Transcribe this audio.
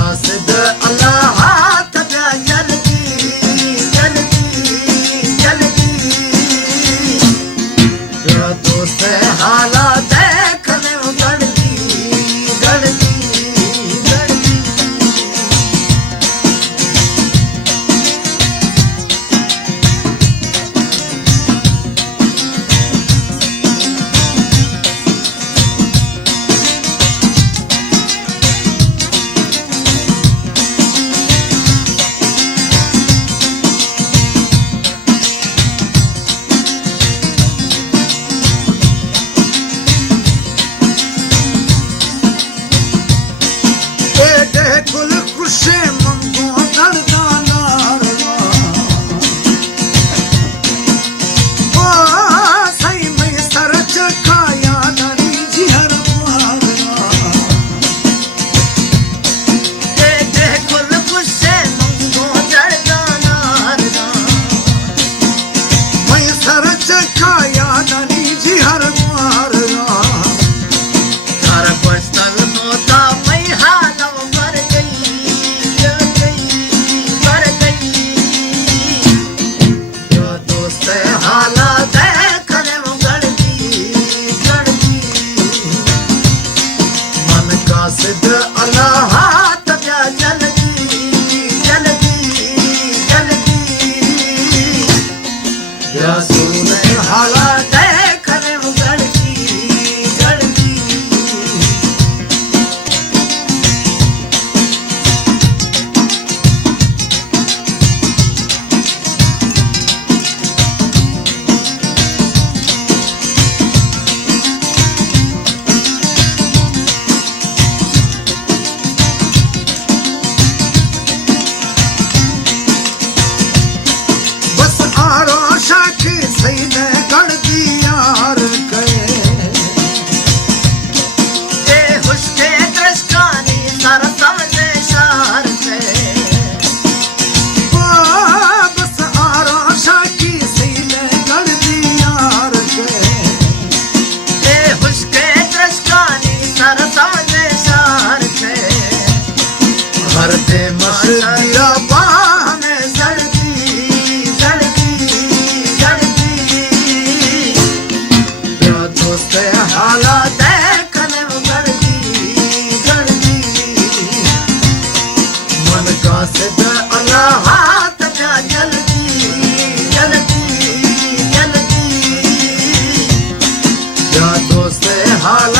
कासिद अल्लाह तब्या जल्दी जल्दी जल्दी जो दोस्त हाला देखने गड़दी गड़दी गड़दी कुल खुशे मंगो दर्दाना ओ सही में सर चखाया नरी जी हर कुल खुशे मंगो दर्दाना मैं सर चखाया नरी जी हर कासिद अल्लाह तब्या जल्दी जल्दी जल्दी या सुने हाला देखने गड़दी गड़दी मशदिया बाह में जल्दी जल्दी जल्दी या दोस्त हाला देखने गड़दी गड़दी मन कासिद अल्लाह तब्या जल्दी जल्दी जल्दी या दोस्त हाला